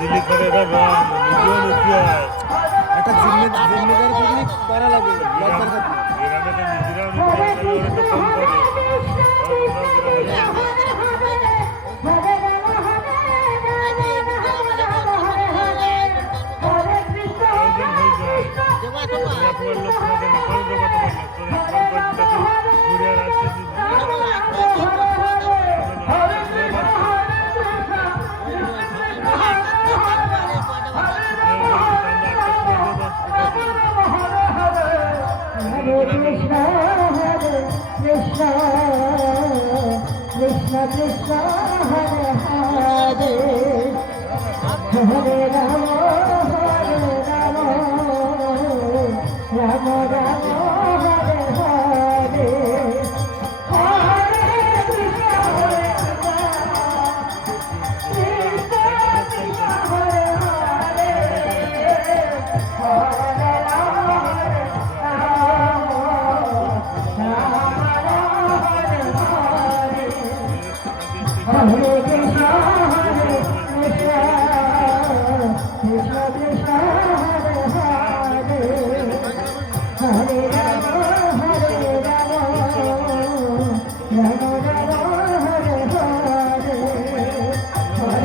দিল্লি করে এটা রং নিজেও নিতে হয় একটা জিম্মেদারি পিকনিক করা লাগে লজ্জার খাতির। গ্রামে তো নিজেরাও নিতে হয় তাহলে ওরা একটু কম করে আয়োজন হয়ে যায় তোমার লোক তোমাকে না করে দেবো তোমার লোক তোর একবার কয়েকটা ঘুরে আর আসতে Krishna Krishna Hare Hare Hare Rama Hare Rama Rama Rama Hare Hare Hare Krishna Hare Krishna Krishna Krishna Hare Hare Hare Rama Hare Rama Rama Hare Krishna, Hare Krishna, Krishna Krishna, Hare Hare, Hare Rama.